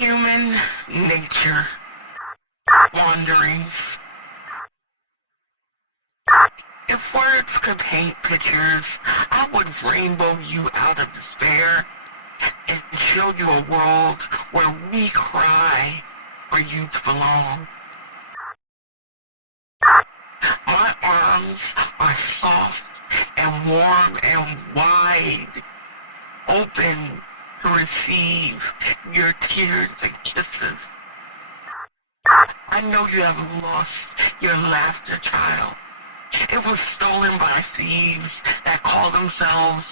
Human nature, wanderings. If words could paint pictures, I would rainbow you out of despair and show you a world where we cry for you to belong. My arms are soft and warm and wide, open to receive your tears and kisses. I know you have lost your laughter, child. It was stolen by thieves that call themselves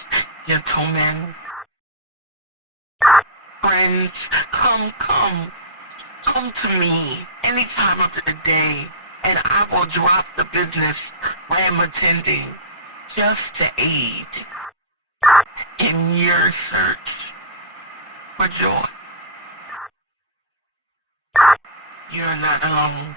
gentlemen. Friends, come to me any time of the day, and I will drop the business I am attending just to aid in your search for joy. You're not alone.